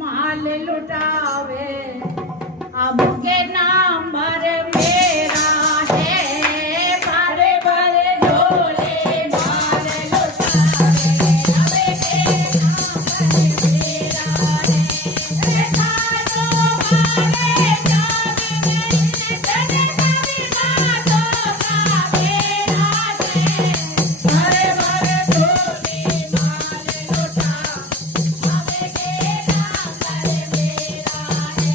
माल लुटावे अब के नाम भर मेरा है भरे भरे झोले माल लुटावे अब के नाम भर मेरा है खानो मारे जावे तेरे कभी बातों का मेरा है भरे भरे झोले माल लुटावे अब के नाम भर मेरा है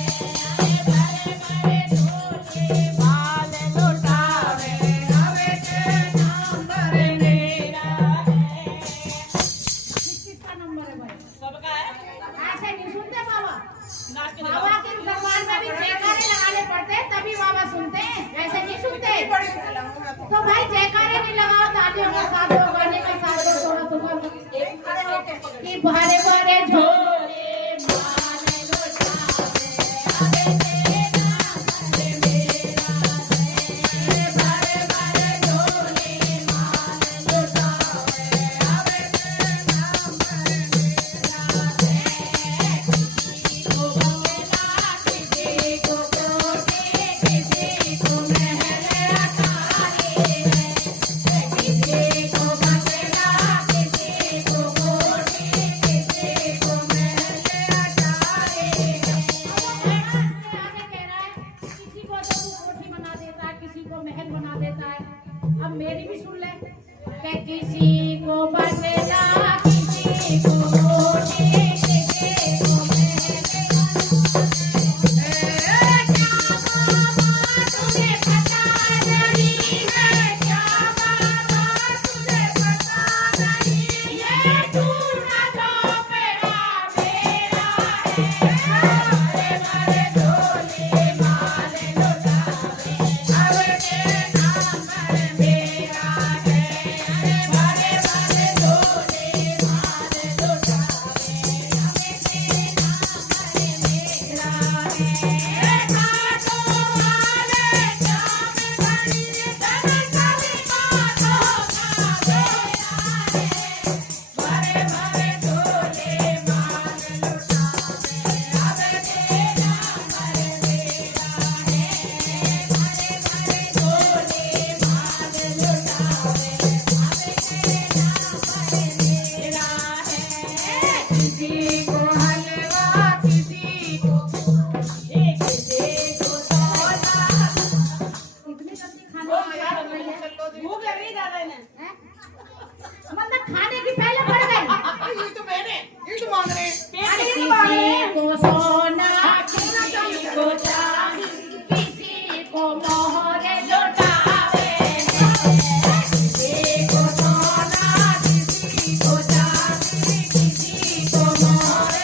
भरे भरे झोले माल लुटावे अब के नाम भर मेरा है। किसका नंबर है भाई? सबका है। ऐसे नहीं सुनते बाबा। नाच के बाबा के दरबार में भी जयकारे लगाने पड़ते हैं तभी बाबा सुनते हैं, वैसे नहीं सुनते। तो भाई जयकारे नहीं लगाओ, तालियों का साथ दो, गाने का साथ दो, थोड़ा थोड़ा कि भरे भरे झोले माल लुटावे अब के नाम भर मेरा है भरे भरे झोले माल लुटावे अब के नाम भर मेरा है। किसी को बंगला किसी को कोठी किसी को महल अटारी है किसी को बंगला किसी को कोठी किसी को महल अटारी है। आगे कह रहा है किसी को तो कोठी बना देता है किसी को महल बना देता है। अब मेरी भी सुन ले कि किसी को बंगला किसी को कोठी किसी को महल क्या बाबा तुझे पता नहीं है क्या बाबा तुझे पता नहीं ये टूटा झोपड़ा मेरा है भरे भरे झोले माल लुटावे अब के नाम भर मेरा है भरे भरे झोले माल लुटावे अब के नाम भर मेरा है खाटो वाले जाम बड़ी तन कभी बातों का मेरा है भरे भरे झोले माल लुटावे अब के नाम भर मेरा है भरे भरे झोले माल लुटावे अब के नाम भर मेरा है। किसी को हलवा किसी को किसी को सोना इतनी जल्दी खाने की बात नहीं है। भूख लग रही ज्यादा इन्हें। हैं? मतलब खाने की पहले पड़ गए। ये तो मैंने ये तो मांग रहे हैं। किसी को सोना किसी को चांदी किसी को मोहरे लुटावे किसी को सोना किसी को चांदी किसी को मोहरे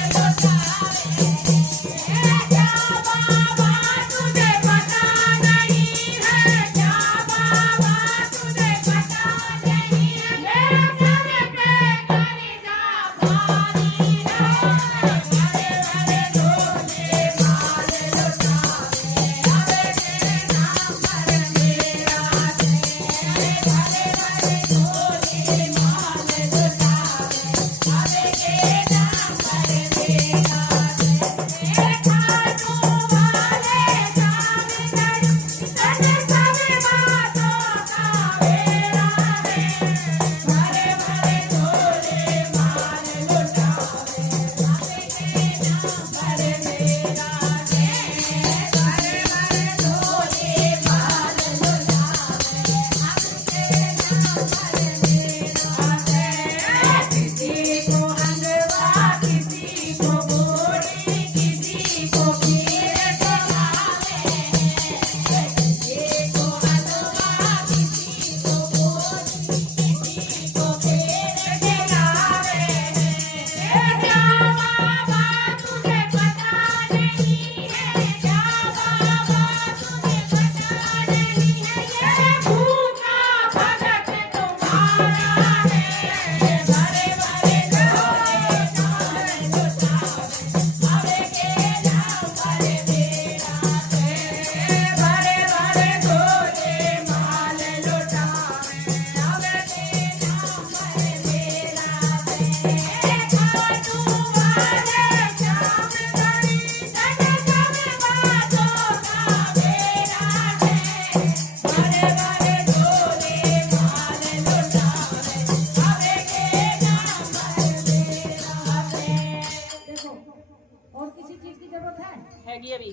किसी चीज की जरूरत है हैगी अभी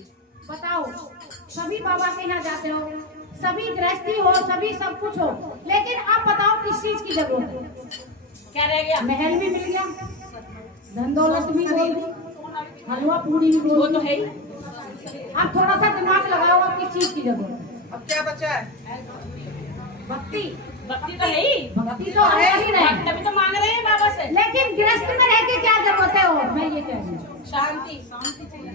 बताओ। सभी बाबा के यहाँ जाते हो, सभी गृहस्थी हो, सभी सब कुछ हो, लेकिन अब बताओ किस चीज की जरूरत है? क्या रह गया? महल भी मिल गया, धन दौलत भी बोल दी, हलवा पूरी भी वो बोल तो दी। है ही। अब थोड़ा सा दिमाग लगाओ, अब किस चीज की जरूरत है? अब क्या बचा है? भक्ति। भक्ति तो है ही। भक्ति तो है ही नहीं, तभी तो मांग रहे हैं बाबा से। लेकिन गृहस्थ में रह के क्या जरूरत है? और मैं ये कह रही हूँ, शांति चाहिए,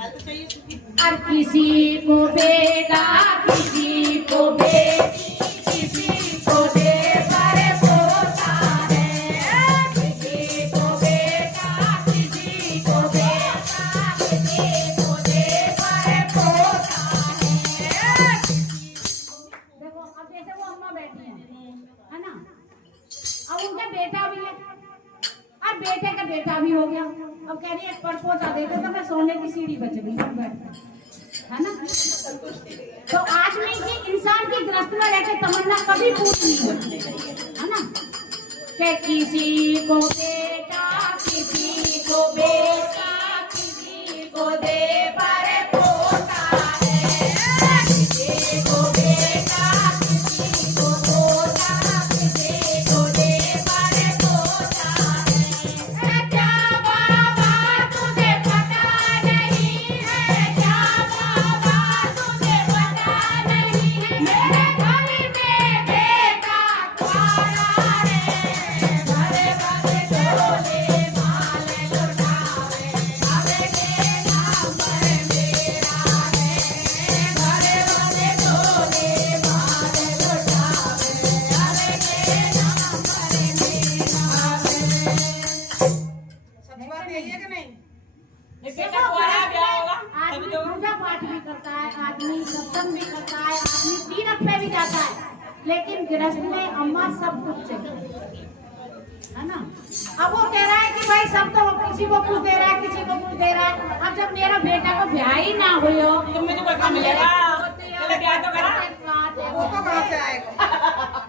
हेल्थ चाहिए, सुखी। और किसी को बेटा, किसी को बेटी, किसी को दे पर पोता है। किसी को बेटा, किसी को बेटा, किसी को दे पर पोता है। देखो अब जैसे वो अम्मा बैठी है ना, अब उनका बेटा भी है और बेटे का बेटा भी हो गया। अब कह रही है एक परपोता दे दो तो मैं सोने की सीढ़ी बच गई, है ना। तो आदमी की, इंसान की गृहस्थ में रहकर तमन्ना कभी पूरी नहीं होती, है ना, कि किसी को बेटा, किसी को बेटा, किसी को दे पर पोता है। किसी को बेटा, किसी को पोता, किसी को दे पर पोता है। क्या बाबा तुझे पता नहीं है? क्या बाबा तुझे पता नहीं है? मेरे घर में बेटा तुम्हारा है, भरे भरे झोले माल लुटावे, बाबे के नाम पर मेरा है। भरे भरे झोले माल लुटावे, बाबे के नाम पर मेरा है। सच बात यही है कि नहीं? ये बेटा तुम्हारा ब्याह होगा तभी आदमी तो। पूजा पाठ भी करता है, आदमी सत्संग भी करता है, आदमी तीर्थ पे भी जाता है, लेकिन गृहस्थ में अम्मा सब कुछ चाहिए, है ना। अब वो कह रहा है कि भाई सब तो किसी को कुछ दे रहा है, किसी को कुछ दे रहा है। अब जब मेरा बेटा को ब्याह ही ना हुआ तो मुझे कोई काम मिलेगा? पहले ब्याह तो करा। वो तो कहाँ से आएगा?